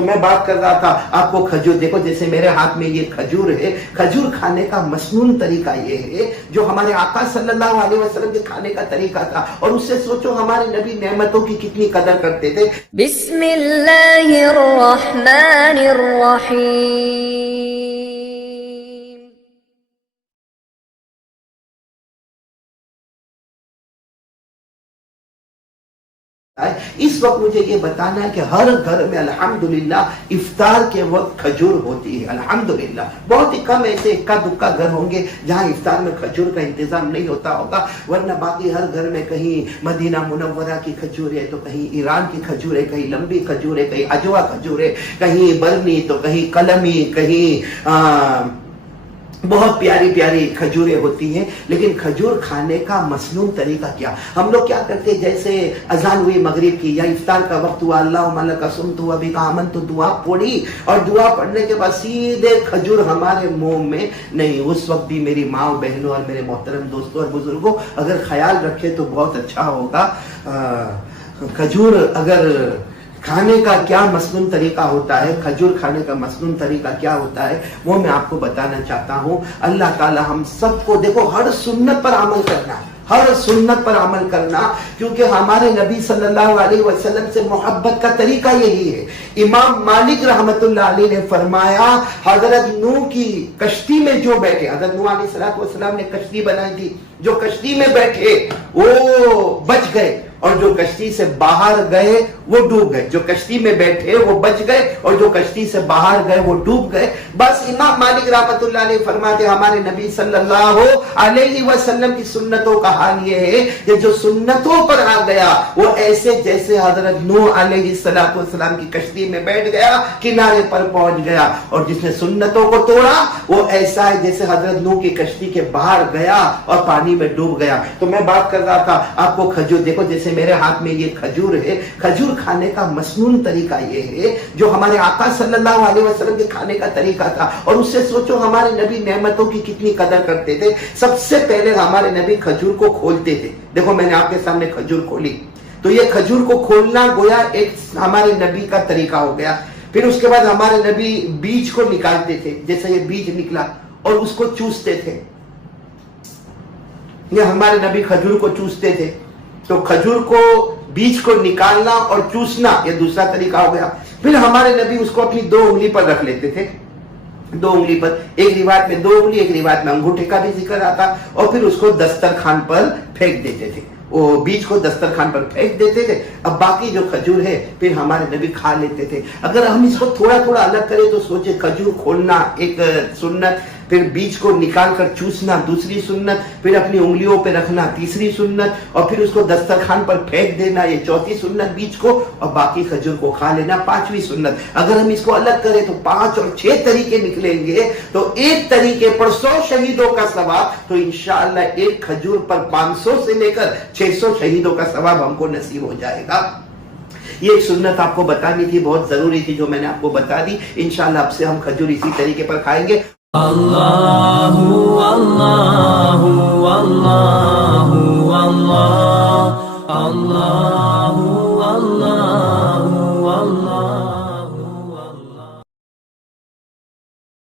تو میں بات کر رہا تھا آپ کو کھجور، دیکھو جیسے میرے ہاتھ میں یہ کھجور ہے، کھجور کھانے کا مسنون طریقہ یہ ہے جو ہمارے آقا صلی اللہ علیہ وسلم کے کھانے کا طریقہ تھا، اور اس سے سوچو ہمارے نبی نعمتوں کی کتنی قدر کرتے تھے۔ بسم اللہ الرحمن الرحیم۔ اس وقت مجھے یہ بتانا ہے کہ ہر گھر میں الحمدللہ افطار کے وقت کھجور ہوتی ہے، الحمدللہ۔ بہت ہی کم ایسے اکا دکا گھر ہوں گے جہاں افطار میں کھجور کا انتظام نہیں ہوتا ہوگا، ورنہ باقی ہر گھر میں کہیں مدینہ منورہ کی کھجور ہے تو کہیں ایران کی کھجور ہے، کہیں لمبی کھجور ہے، کہیں اجوا کھجور ہے، کہیں برنی تو کہیں قلمی، کہیں بہت پیاری پیاری کھجوریں ہوتی ہیں۔ لیکن کھجور کھانے کا مسنون طریقہ کیا؟ ہم لوگ کیا کرتے، جیسے اذان ہوئی مغرب کی یا افطار کا وقت ہوا، اللہم لک صمت و بک آمنت، دعا پڑھی، اور دعا پڑھنے کے بعد سیدھے کھجور ہمارے منہ میں نہیں۔ اس وقت بھی میری ماں بہنوں اور میرے محترم دوستوں اور بزرگوں اگر خیال رکھے تو بہت اچھا ہوگا۔ کھجور اگر کھانے کا کیا مسنون طریقہ ہوتا ہے، کھجور کھانے کا مسنون طریقہ کیا ہوتا ہے، وہ میں آپ کو بتانا چاہتا ہوں۔ اللہ تعالی ہم سب کو، دیکھو ہر سنت پر عمل کرنا، ہر سنت پر عمل کرنا، کیونکہ ہمارے نبی صلی اللہ علیہ وسلم سے محبت کا طریقہ یہی ہے۔ امام مالک رحمت اللہ علیہ نے فرمایا، حضرت نوح کی کشتی میں جو بیٹھے، حضرت نوح علیہ السلام نے کشتی بنائی تھی، جو کشتی میں بیٹھے وہ بچ گئے، اور جو کشتی سے باہر گئے وہ ڈوب گئے۔ جو کشتی میں بیٹھے وہ بچ گئے، اور جو کشتی سے باہر گئے وہ ڈوب گئے۔ بس امام مالک رحمت اللہ علیہ فرماتے ہمارے نبی صلی اللہ علیہ وسلم کی سنتوں کا حال یہ ہے کہ جو سنتوں پر آ گیا وہ ایسے جیسے حضرت نوح علیہ السلام کی کشتی میں بیٹھ گیا، کنارے پر پہنچ گیا، اور جس نے سنتوں کو توڑا وہ ایسا ہے جیسے حضرت نوح کی کشتی کے باہر گیا اور پانی میں ڈوب گیا۔ تو میں بات کر رہا تھا آپ کو کھجور، دیکھو جیسے میرے ہاتھ میں یہ کھجور ہے، کھجور کھانے کا مسنون طریقہ یہ ہے جو ہمارے آقا صلی اللہ علیہ وسلم کے کھانے کا طریقہ تھا، اور اس سے سوچو ہمارے نبی نعمتوں کی کتنی قدر کرتے تھے۔ سب سے پہلے ہمارے نبی کھجور کو کھولتے تھے، دیکھو میں نے آپ کے سامنے کھجور کھولی، تو یہ کھجور کو کھولنا گویا ایک ہمارے نبی کا طریقہ ہو گیا۔ پھر اس کے بعد ہمارے نبی بیج کو نکالتے تھے، جیسے یہ بیج نکلا اور اس کو چوستے تھے، یہ ہمارے نبی کھجور کو چوستے تھے۔ تو کھجور کو بیج کو نکالنا اور چوسنا یہ دوسرا طریقہ ہو گیا۔ پھر ہمارے نبی اس کو اپنی 2 انگلی پر رکھ لیتے تھے، 2 انگلی پر، ایک روایت میں 2 انگلی، ایک روایت میں انگوٹھے کا بھی ذکر آتا، اور پھر اس کو دسترخوان پر پھینک دیتے تھے، وہ بیج کو دسترخوان پر پھینک دیتے تھے۔ اب باقی جو کھجور ہے پھر ہمارے نبی کھا لیتے تھے۔ اگر ہم اس کو تھوڑا تھوڑا الگ کریں تو سوچے کھجور کھولنا ایک سنت، پھر بیج کو نکال کر چوسنا دوسری سنت، پھر اپنی انگلیوں پہ رکھنا تیسری سنت، اور پھر اس کو دسترخوان پر پھینک دینا یہ چوتھی سنت بیج کو، اور باقی کھجور کو کھا لینا پانچویں سنت۔ اگر ہم اس کو الگ کریں تو 5 اور 6 طریقے نکلیں گے، تو ایک طریقے پر 100 شہیدوں کا ثواب، تو انشاءاللہ ایک کھجور پر 500 سے لے کر 600 شہیدوں کا ثواب ہم کو نصیب ہو جائے گا۔ یہ ایک سنت آپ کو بتانی تھی، بہت ضروری تھی، جو میں نے آپ کو بتا دی۔ انشاءاللہ اب سے ہم کھجور اسی طریقے پر کھائیں گے۔ اللہ